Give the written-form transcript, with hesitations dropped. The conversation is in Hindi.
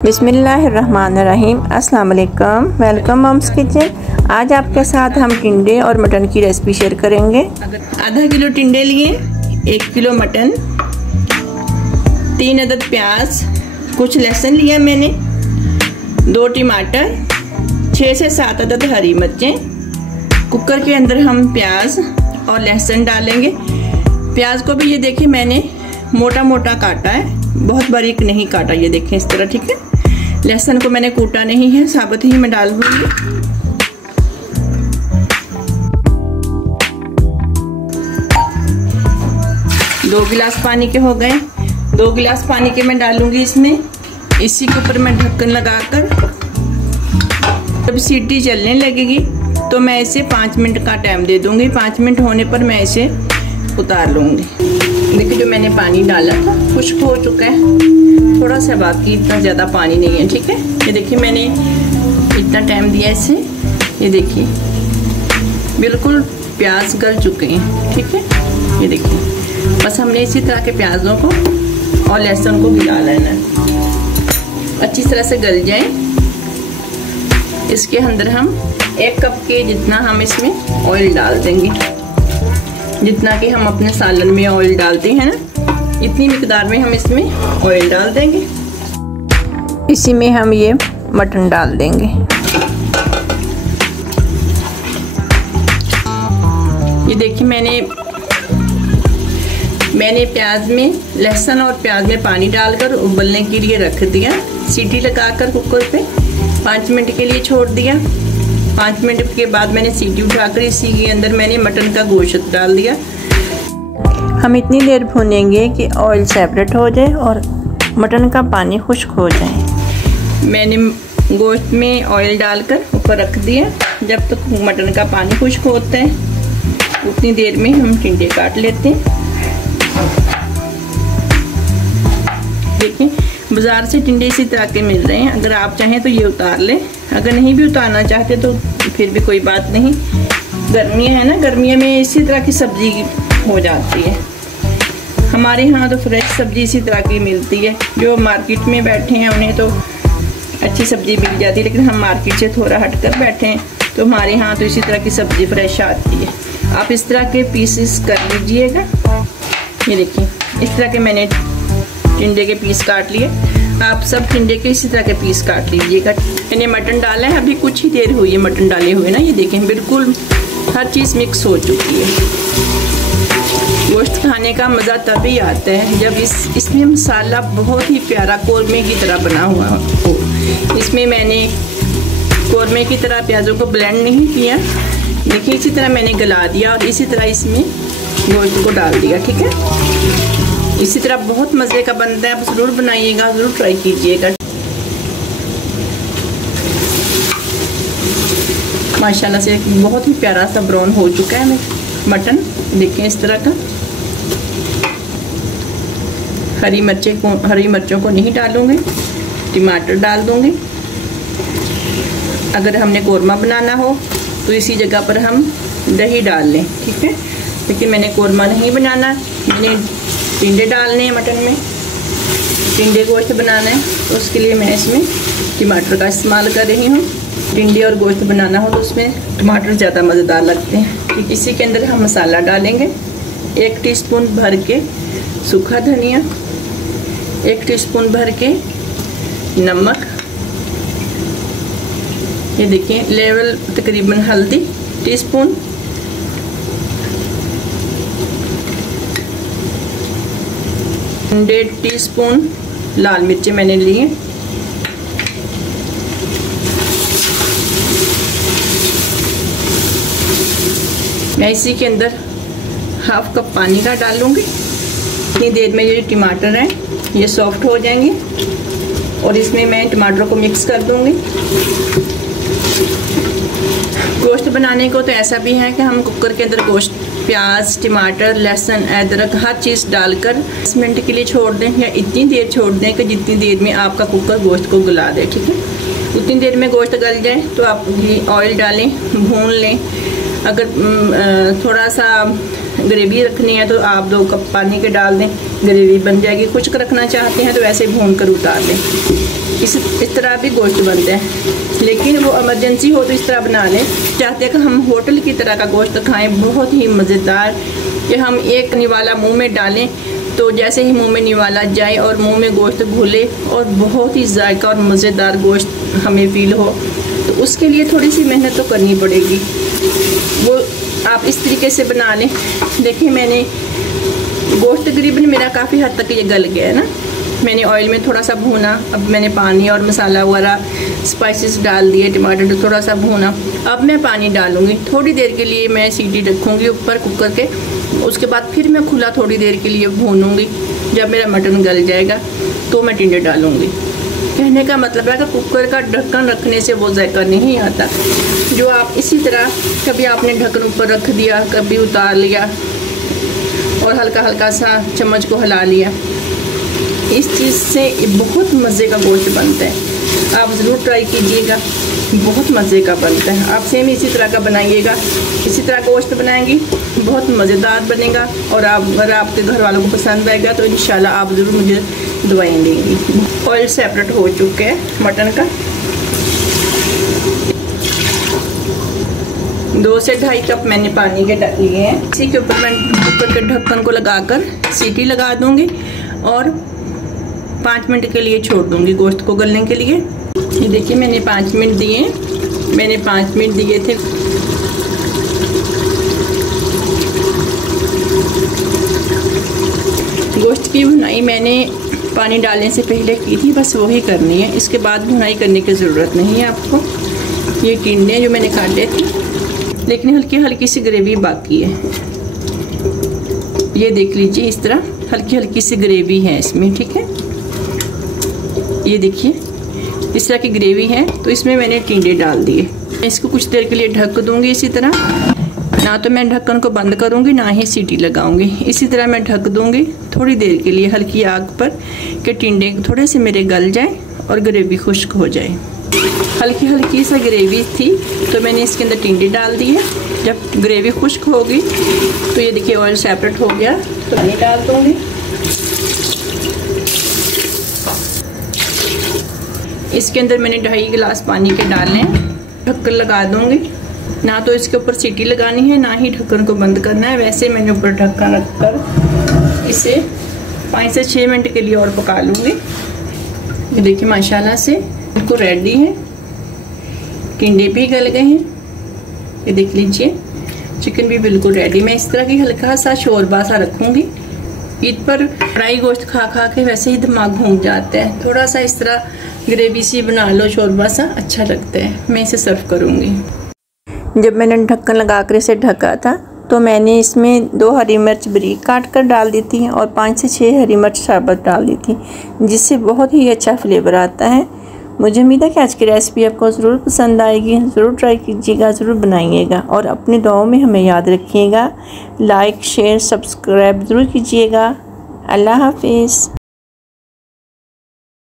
बिस्मिल्लाहिर्रहमानिर्रहीम। अस्सलाम वालेकुम। Welcome mom's kitchen. आज आपके साथ हम टिंडे और मटन की रेसिपी शेयर करेंगे। आधा किलो टिंडे लिए, 1 किलो मटन, 3 अदद प्याज, कुछ लहसुन लिया मैंने, 2 टमाटर, 6 से 7 अदद हरी मिर्चें। कुकर के अंदर हम प्याज और लहसुन डालेंगे। प्याज को भी ये देखिए मैंने मोटा मोटा काटा है, बहुत बारीक नहीं काटा, ये देखें इस तरह, ठीक है। लहसुन को मैंने कूटा नहीं है, साबुत ही मैं डाल दूंगी। दो गिलास पानी के हो गए, 2 गिलास पानी के मैं डालूंगी इसमें। इसी के ऊपर मैं ढक्कन लगाकर जब सीटी चलने लगेगी तो मैं इसे 5 मिनट का टाइम दे दूंगी। 5 मिनट होने पर मैं इसे उतार लूंगी। देखिए जो मैंने पानी डाला था खुश्क हो चुका है, थोड़ा सा बाकी, इतना ज़्यादा पानी नहीं है, ठीक है। ये देखिए मैंने इतना टाइम दिया इसे, ये देखिए बिल्कुल प्याज गल चुके हैं, ठीक है। ये देखिए बस हमने इसी तरह के प्याजों को और लहसुन को गिला लेना है, अच्छी तरह से गल जाए। इसके अंदर हम 1 कप के जितना हम इसमें ऑयल डाल देंगे, जितना कि हम अपने सालन में ऑयल डालते हैं ना, इतनी मिकदार में हम इसमें ऑयल डाल देंगे। इसी में हम ये मटन डाल देंगे। ये देखिए मैंने प्याज में, लहसुन और प्याज में पानी डालकर उबलने के लिए रख दिया। सीटी लगाकर कुकर पे 5 मिनट के लिए छोड़ दिया। 5 मिनट के बाद मैंने सीटी उठाकर इसी के अंदर मैंने मटन का गोश्त डाल दिया। हम इतनी देर भूनेंगे कि ऑयल सेपरेट हो जाए और मटन का पानी खुश्क हो जाए। मैंने गोश्त में ऑयल डालकर ऊपर रख दिया। जब तक मटन का पानी खुश्क होता है उतनी देर में हम टिंडे काट लेते हैं। देखिए बाज़ार से टिंडे इसी तरह के मिल रहे हैं, अगर आप चाहें तो ये उतार लें, अगर नहीं भी उतारना चाहते तो फिर भी कोई बात नहीं। गर्मियाँ है ना, गर्मियों में इसी तरह की सब्जी हो जाती है। हमारे यहाँ तो फ्रेश सब्जी इसी तरह की मिलती है। जो मार्केट में बैठे हैं उन्हें तो अच्छी सब्जी मिल जाती है, लेकिन हम मार्केट से थोड़ा हट कर बैठे हैं तो हमारे यहाँ तो इसी तरह की सब्जी फ्रेश आती है। आप इस तरह के पीसेस कर लीजिएगा। ये देखिए इस तरह के मैंने टिंडे के पीस काट लिए। आप सब टिंडे के इसी तरह के पीस काट लीजिएगा। मैंने मटन डाला है, अभी कुछ ही देर हुई है मटन डाले हुए ना। ये देखें बिल्कुल हर चीज़ मिक्स हो चुकी है। गोश्त खाने का मज़ा तभी आता है जब इसमें मसाला बहुत ही प्यारा कौरमे की तरह बना हुआ हो। इसमें मैंने कौरमे की तरह प्याज़ों को ब्लेंड नहीं किया, देखिए इसी तरह मैंने गला दिया और इसी तरह इसमें गोश्त को डाल दिया, ठीक है। इसी तरह बहुत मज़े का बनता है, आप ज़रूर बनाइएगा, ज़रूर ट्राई कीजिएगा। माशाल्लाह से बहुत ही प्यारा सा ब्राउन हो चुका है मटन, देखिए इस तरह का। हरी मिर्चों को नहीं डालूंगी, टमाटर डाल दूंगी। अगर हमने कौरमा बनाना हो तो इसी जगह पर हम दही डाल लें, ठीक है। लेकिन मैंने कौरमा नहीं बनाना, मैंने टिंडे डालने हैं मटन में, टिंडे गोश्त बनाना है, तो उसके लिए मैं इसमें टमाटर का इस्तेमाल कर रही हूँ। टिंडे और गोश्त बनाना हो तो उसमें टमाटर ज़्यादा मज़ेदार लगते हैं। ठीक, इसी के अंदर हम मसाला डालेंगे। 1 टीस्पून भर के सूखा धनिया, 1 टीस्पून भर के नमक, ये देखिए लेवल तकरीबन हल्दी टीस्पून, डेढ़ टीस्पून लाल मिर्ची मैंने ली है, मैं इसी के अंदर 1/2 कप पानी का डालूंगी। इतनी देर में ये टमाटर हैं ये सॉफ्ट हो जाएंगे और इसमें मैं टमाटरों को मिक्स कर दूंगी। गोश्त बनाने को तो ऐसा भी है कि हम कुकर के अंदर गोश्त, प्याज, टमाटर, लहसुन, अदरक हर चीज़ डालकर 10 मिनट के लिए छोड़ दें या इतनी देर छोड़ दें कि जितनी देर में आपका कुकर गोश्त को गला दे, ठीक है। उतनी देर में गोश्त गल जाए तो आप ये ऑयल डालें, भून लें। अगर थोड़ा सा ग्रेवी रखनी है तो आप 2 कप पानी के डाल दें, ग्रेवी बन जाएगी। खुश्क रखना चाहते हैं तो ऐसे भून कर उतार लें। इस तरह भी गोश्त बनते हैं, लेकिन वो इमरजेंसी हो तो इस तरह बना लें। चाहते हैं कि हम होटल की तरह का गोश्त खाएं, बहुत ही मज़ेदार, कि हम एक निवाला मुंह में डालें तो जैसे ही मुंह में निवाला जाए और मुंह में गोश्त घुले और बहुत ही जायका और मज़ेदार गोश्त हमें फ़ील हो, तो उसके लिए थोड़ी सी मेहनत तो करनी पड़ेगी। वो आप इस तरीके से बना लें। देखिए मैंने गोश्त तकरीबन मेरा काफ़ी हद तक ये गल गया है ना। मैंने ऑयल में थोड़ा सा भूना, अब मैंने पानी और मसाला वगैरह स्पाइसेस डाल दिए, टमाटर थोड़ा सा भूना। अब मैं पानी डालूँगी, थोड़ी देर के लिए मैं सीटी रखूँगी ऊपर कुकर के, उसके बाद फिर मैं खुला थोड़ी देर के लिए भूनूँगी। जब मेरा मटन गल जाएगा तो मैं टिंडे डालूँगी। कहने का मतलब है कि कुकर का ढक्कन रखने से वो जायका नहीं आता, जो आप इसी तरह कभी आपने ढक्कन ऊपर रख दिया, कभी उतार लिया और हल्का हल्का सा चम्मच को हिला लिया, इस चीज़ से बहुत मज़े का गोश्त बनता है। आप ज़रूर ट्राई कीजिएगा, बहुत मज़े का बनता है। आप सेम इसी तरह का बनाइएगा, इसी तरह गोश्त बनाएंगी, बहुत मज़ेदार बनेगा। और अगर आपके घर वालों को पसंद आएगा तो इंशाल्लाह आप ज़रूर मुझे दुआएं देंगी। ऑयल सेपरेट हो चुके हैं मटन का। 2 से 2.5 कप मैंने पानी के डाल लिए हैं। इसी के ऊपर मैं कुकर के ढक्कन को लगाकर सीटी लगा दूंगी और 5 मिनट के लिए छोड़ दूंगी गोश्त को गलने के लिए। ये देखिए मैंने 5 मिनट दिए, मैंने 5 मिनट दिए थे। गोश्त की भुनाई मैंने पानी डालने से पहले की थी, बस वही करनी है, इसके बाद भुनाई करने की ज़रूरत नहीं है आपको। ये टिंडे जो मैंने काटे थे, लेकिन हल्की हल्की सी ग्रेवी बाकी है। ये देख लीजिए, इस तरह हल्की हल्की सी ग्रेवी है इसमें, ठीक है। ये देखिए इस तरह की ग्रेवी है, तो इसमें मैंने टिंडे डाल दिए। मैं इसको कुछ देर के लिए ढक दूंगी इसी तरह। ना तो मैं ढक्कन को बंद करूंगी, ना ही सीटी लगाऊंगी। इसी तरह मैं ढक दूंगी थोड़ी देर के लिए हल्की आग पर, कि टिंडे थोड़े से मेरे गल जाए और ग्रेवी खुश्क हो जाए। हल्की हल्की सा ग्रेवी थी तो मैंने इसके अंदर टिंडे डाल दिए। जब ग्रेवी खुश्क होगी तो ये देखिए ऑयल सेपरेट हो गया, तो पानी डाल दूंगी। इसके अंदर मैंने 2.5 गिलास पानी के डालने हैं। ढक्कन लगा दूंगी। ना तो इसके ऊपर सीटी लगानी है, ना ही ढक्कन को बंद करना है। वैसे मैंने ऊपर ढक्कन रखकर इसे 5 से 6 मिनट के लिए और पका लूँगी। ये देखिए माशाल्लाह से बिल्कुल रेडी है, टिंडे भी गल गए हैं। ये देख लीजिए चिकन भी बिल्कुल रेडी। मैं इस तरह की हल्का सा शोरबा सा रखूँगी। ईद पर फ्राई गोश्त खा खा के वैसे ही दिमाग घूम जाता है, थोड़ा सा इस तरह ग्रेवी सी बना लो, शोरबा सा अच्छा लगता है। मैं इसे सर्व करूँगी। जब मैंने ढक्कन लगा कर इसे ढका था तो मैंने इसमें 2 हरी मिर्च बारीक काट कर डाल दी थी और 5 से 6 हरी मिर्च शरबत डाल दी थी, जिससे बहुत ही अच्छा फ्लेवर आता है। मुझे उम्मीद है कि आज की रेसिपी आपको ज़रूर पसंद आएगी। ज़रूर ट्राई कीजिएगा, ज़रूर बनाइएगा और अपनी दुआओं में हमें याद रखिएगा। लाइक शेयर सब्सक्राइब ज़रूर कीजिएगा। अल्लाह हाफिज़।